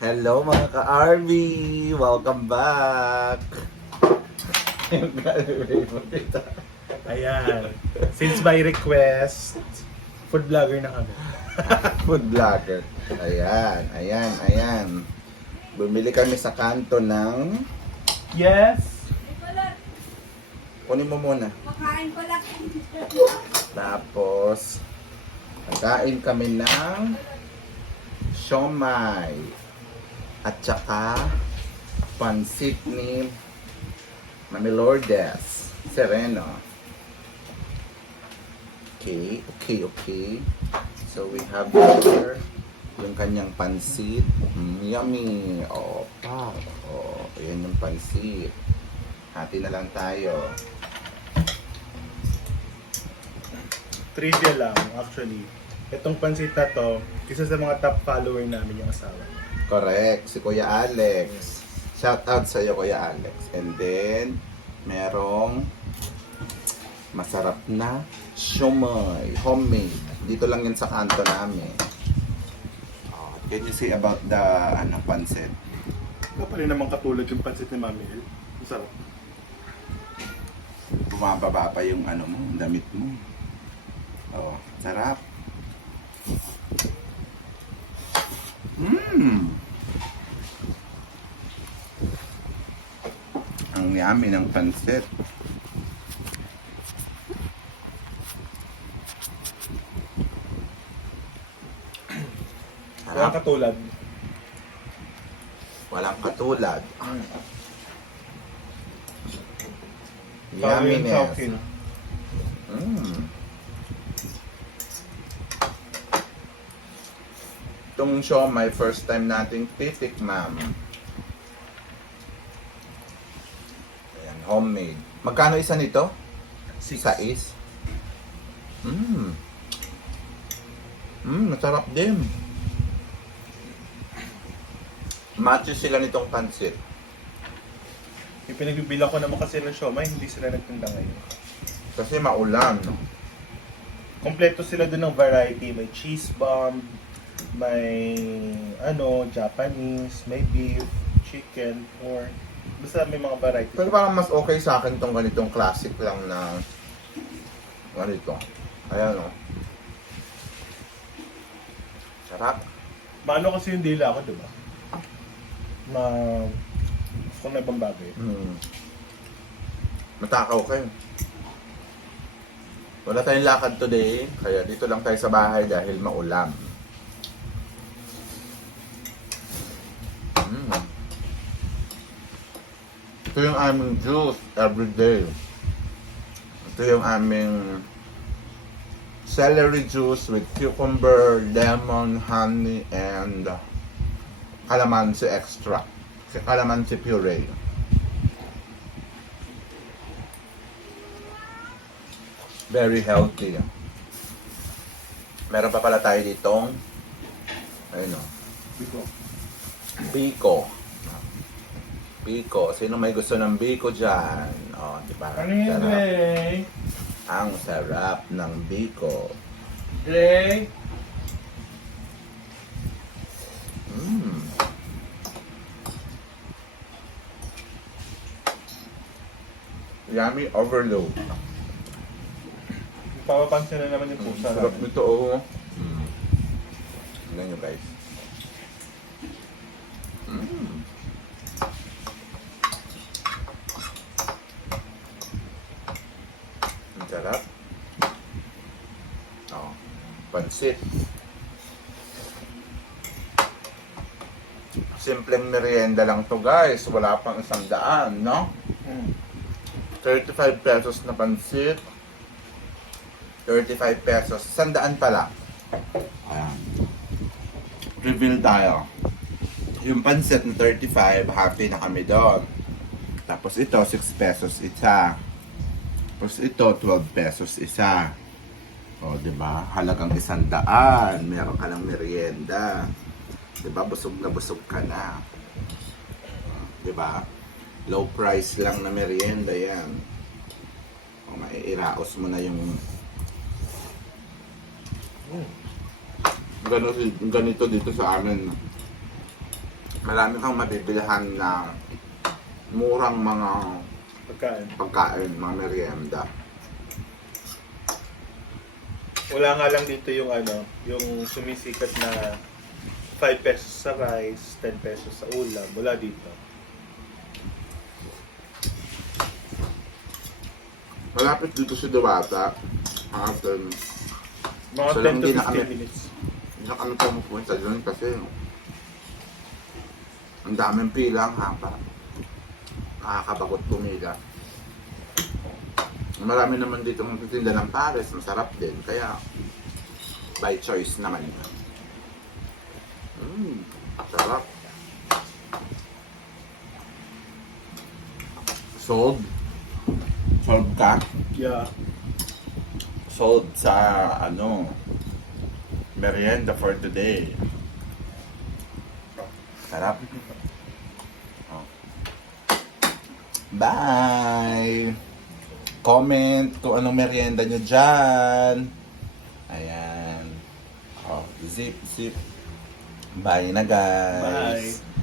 Hello mga ka-RV! Welcome back! Ayan. Since by request, food vlogger na kami. Food vlogger. Ayan. Bumili kami sa kanto ng... Yes! Kunin mo muna. Makain ko lang. Tapos, nagkain kami ng siomai. At saka, pansit ni Mami Lourdes Sereno. Okay. So, we have here yung kanyang pansit. Yummy! Ayan yung pansit. Hati na lang tayo. Trivia lang, actually. Itong pansit na to, isa sa mga top follower namin yung asawa. Correct, si Kuya Alex. Shout out sa iyo, Kuya Alex. And then, merong masarap na siomai, homemade. Dito lang yan sa kanto namin. Can you say about the pansit? Ito pa rin naman katulad yung pansit ni Mami. Masarap. Bumababa pa yung damit mo. Sarap. Ang yummy ng pansit. Walang katulad. Walang katulad. Parang yung Yumminess. Chowking. Itong siomai, first time nating titikmam. Ayan, homemade. Magkano isa nito? 6. Masarap din. Matches sila nitong pansit. Yung pinagbibilang ko naman kasi ng siomai, hindi sila nagtinda ngayon. Kasi maulan. Kompleto sila dun ng variety. May cheese bomb, may Japanese, may beef, chicken, pork. Basta may mga variety. Pero parang mas okay sa akin tong ganitong classic lang na ganito. Ayan o. Sarap. Maano kasi yung dila ko, diba? Na gusto ko na ibang bagay. Matakaw kayo. Wala tayong lakad today, kaya dito lang tayo sa bahay dahil maulam. Ito yung aming juice everyday. Ito yung aming celery juice with cucumber, lemon, honey, and calamansi extract. Calamansi puree. Very healthy. Meron pa pala tayo ditong Biko. Sino may gusto ng Biko dyan? Diba? Ano yun, Sarap. Dre? Ang sarap ng Biko. Dre? Yummy overload. Papapansin na naman yung pusa Sarap namin. nito, oh. Tignan nyo, guys. Ang sarap. Pansit. Simpleng merienda lang to, guys. Wala pang 100, no? 35 pesos na pansit. 35 pesos. 100 pala. Ayan. Reveal tayo. Yung pansit na 35, happy na kami doon. Tapos ito, 6 pesos isa. Tapos ito, 12 pesos isa. Diba? Halagang 100. Meron ka ng merienda. Diba? Busog na busog ka na. Diba? Low price lang na merienda yan. Maiiraos mo na yung ganito dito sa amin. marami kang mabibilihan na murang mga Pagkain. pagkain, mga merienda. Wala nga lang dito yung ano, yung sumisikat na 5 pesos sa rice, 10 pesos sa ulam. Wala dito. Malapit dito si Diwata. After, Mga So 10 lang to hindi na 15 kami- minutes. hindi na kami pumupunta doon kasi ang daming pila, ang haba. Nakakabagot pumila. Marami naman dito magtitinda ng pares, masarap din. Kaya, by choice naman. Sarap. Sold. Sold ka? Yeah. Sold sa, merienda for today. Sarap. Oh. Bye! Comment kung anong merienda nyo dyan. Ayan. Oh, zip, zip. Bye na guys. Bye.